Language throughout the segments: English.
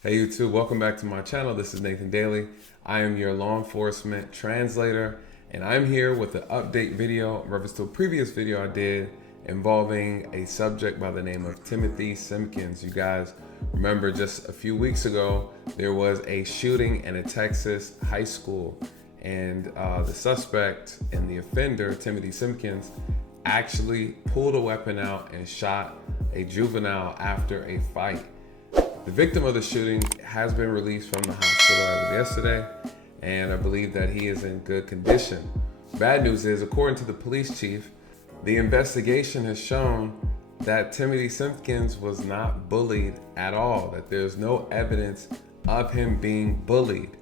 Hey YouTube, welcome back to my channel. This is Nathan Daley. I am your law enforcement translator, and I'm here with an update video in reference to a previous video I did involving a subject by the name of Timothy Simpkins. You guys remember just a few weeks ago, there was a shooting in a Texas high school, and the suspect and the offender, Timothy Simpkins, actually pulled a weapon out and shot a juvenile after a fight. The victim of the shooting has been released from the hospital as of yesterday, and I believe that he is in good condition. Bad news is, according to the police chief, the investigation has shown that Timothy Simpkins was not bullied at all, that there's no evidence of him being bullied.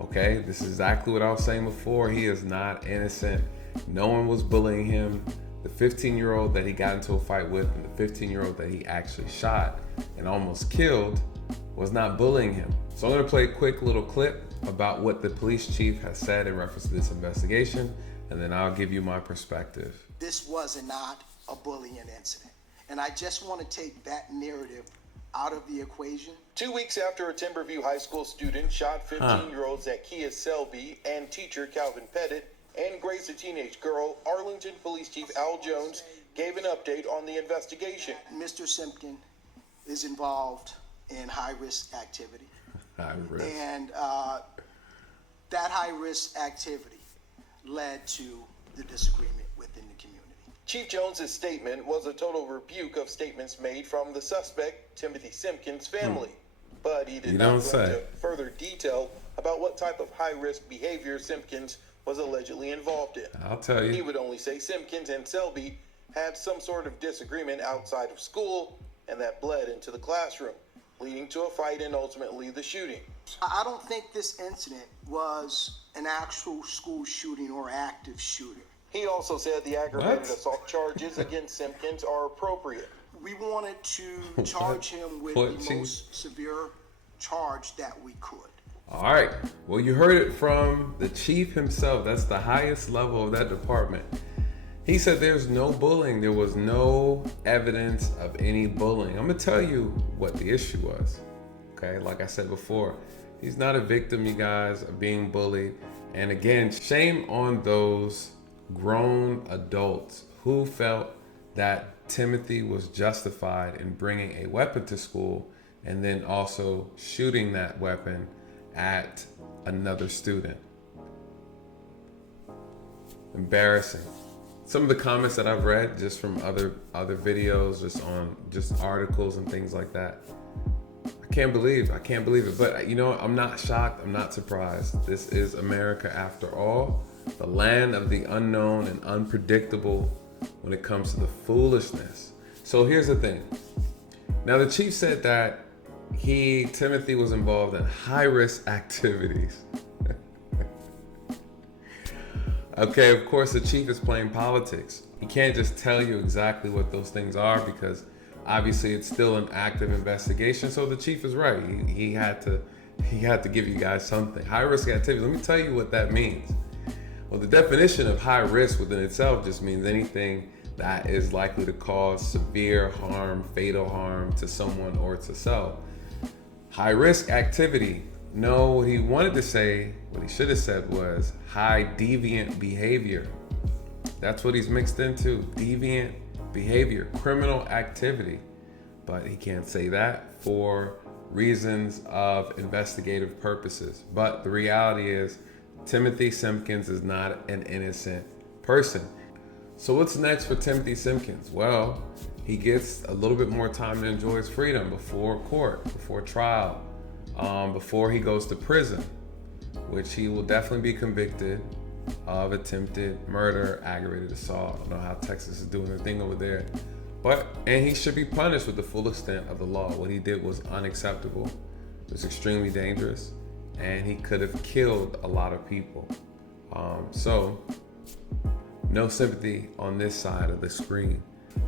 Okay, this is exactly what I was saying before. He is not innocent. No one was bullying him. The 15-year-old that he got into a fight with and the 15-year-old that he actually shot and almost killed was not bullying him. So I'm going to play a quick little clip about what the police chief has said in reference to this investigation, and then I'll give you my perspective. This was not a bullying incident, and I just want to take that narrative out of the equation. 2 weeks after a Timberview High School student shot 15-year-olds Zacchaeus Selby and teacher Calvin Pettit and grazed a teenage girl, Arlington Police Chief Al Jones gave an update on the investigation. Mr. Simpkin is involved in high-risk activity. High risk. And that high-risk activity led to the disagreement within the community. Chief Jones's statement was a total rebuke of statements made from the suspect, Timothy Simpkins' family. But he did not go into further detail about what type of high-risk behavior Simpkins was allegedly involved in. I'll tell you. He would only say Simpkins and Selby had some sort of disagreement outside of school, and that bled into the classroom, leading to a fight and ultimately the shooting. I don't think this incident was an actual school shooting or active shooter. He also said the aggravated assault charges against Simpkins are appropriate. We wanted to charge him with the most severe charge that we could. All right, well, you heard it from the chief himself. That's the highest level of that department. He said there's no bullying. There was no evidence of any bullying. I'm gonna tell you what the issue was. Okay, like I said before, he's not a victim, you guys, of being bullied. And again, shame on those grown adults who felt that Timothy was justified in bringing a weapon to school and then also shooting that weapon at another student. Embarrassing. Some of the comments that I've read just from other videos, just articles and things like that, I can't believe it. But you know, I'm not shocked, I'm not surprised. This is America after all, the land of the unknown and unpredictable when it comes to the foolishness. So here's the thing. Now the chief said that Timothy was involved in high-risk activities. Okay, of course the chief is playing politics. He can't just tell you exactly what those things are because obviously it's still an active investigation. So the chief is right. He had to give you guys something. High-risk activities. Let me tell you what that means. Well, the definition of high risk within itself just means anything that is likely to cause severe harm, fatal harm to someone or to self. High risk activity. No, what he wanted to say, what he should have said was high deviant behavior. That's what he's mixed into, deviant behavior, criminal activity. But he can't say that for reasons of investigative purposes. But the reality is, Timothy Simpkins is not an innocent person. So what's next for Timothy Simpkins? Well, he gets a little bit more time to enjoy his freedom before court, before trial, before he goes to prison, which he will definitely be convicted of attempted murder, aggravated assault. I don't know how Texas is doing their thing over there. And he should be punished with the full extent of the law. What he did was unacceptable. It was extremely dangerous, and he could have killed a lot of people. So no sympathy on this side of the screen.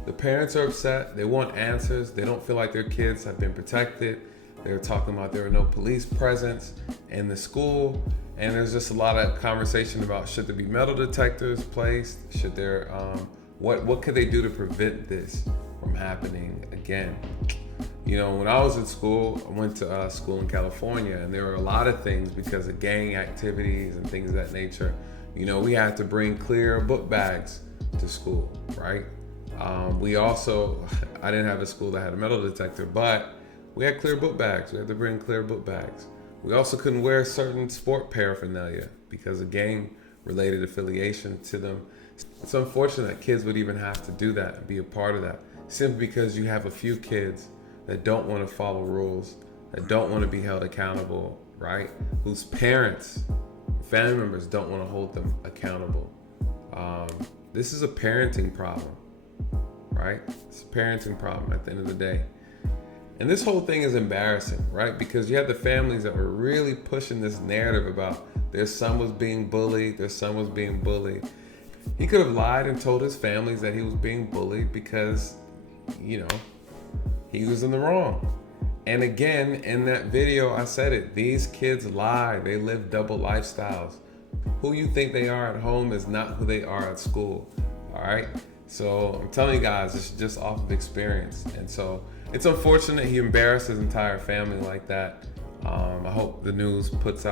The parents are upset. They want answers. They don't feel like their kids have been protected. They're talking about there are no police presence in the school. And there's just a lot of conversation about should there be metal detectors placed? Should what could they do to prevent this from happening again? You know, when I was in school, I went to school in California, and there were a lot of things because of gang activities and things of that nature. You know, we had to bring clear book bags to school, right? We also, I didn't have a school that had a metal detector, but we had clear book bags. We had to bring clear book bags. We also couldn't wear certain sport paraphernalia because of gang-related affiliation to them. It's unfortunate that kids would even have to do that and be a part of that, simply because you have a few kids that don't want to follow rules, that don't want to be held accountable, right? Whose parents, family members don't want to hold them accountable. This is a parenting problem, right? It's a parenting problem at the end of the day. And this whole thing is embarrassing, right? Because you had the families that were really pushing this narrative about their son was being bullied, their son was being bullied. He could have lied and told his families that he was being bullied because, you know, he was in the wrong. And again, in that video, I said it, these kids lie, they live double lifestyles. Who you think they are at home is not who they are at school, all right? So I'm telling you guys, it's just off of experience. And so it's unfortunate he embarrassed his entire family like that. I hope the news puts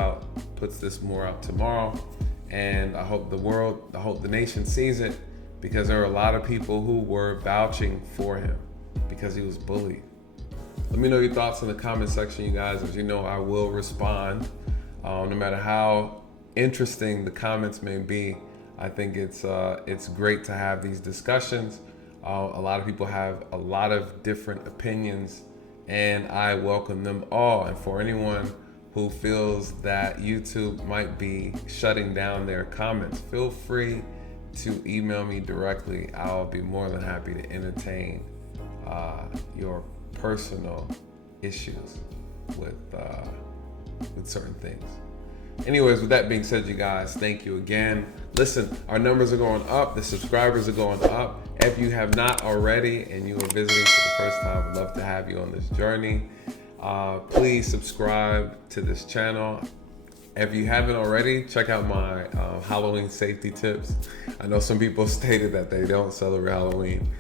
this more out tomorrow. And I hope the nation sees it, because there are a lot of people who were vouching for him because he was bullied. Let me know your thoughts in the comment section, you guys. As you know, I will respond, no matter how interesting the comments may be. I think it's great to have these discussions. A lot of people have a lot of different opinions, and I welcome them all. And for anyone who feels that YouTube might be shutting down their comments, feel free to email me directly. I'll be more than happy to entertain your personal issues with certain things. Anyways, with that being said, you guys, thank you again. Listen, our numbers are going up, the subscribers are going up. If you have not already and you are visiting for the first time, I'd love to have you on this journey. Please subscribe to this channel. If you haven't already, check out my Halloween safety tips. I know some people stated that they don't celebrate Halloween.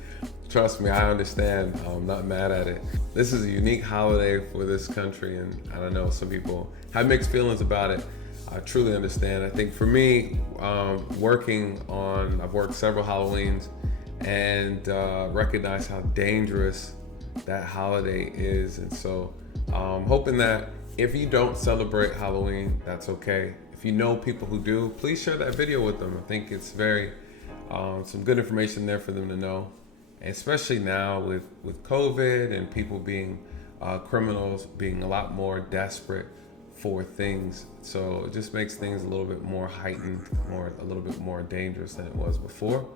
Trust me, I understand. I'm not mad at it. This is a unique holiday for this country, and I don't know, some people have mixed feelings about it. I truly understand. I think for me, I've worked several Halloweens and recognize how dangerous that holiday is. And so I'm hoping that if you don't celebrate Halloween, that's okay. If you know people who do, please share that video with them. I think it's very, some good information there for them to know. And especially now with COVID and people being criminals, being a lot more desperate for things. So it just makes things a little bit more heightened, a little bit more dangerous than it was before.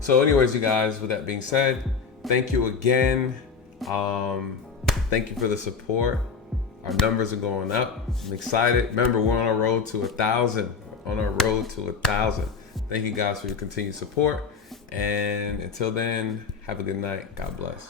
So anyways, you guys, with that being said, thank you again. Thank you for the support. Our numbers are going up. I'm excited. Remember, we're on our road to 1,000. Thank you guys for your continued support. And until then, have a good night. God bless.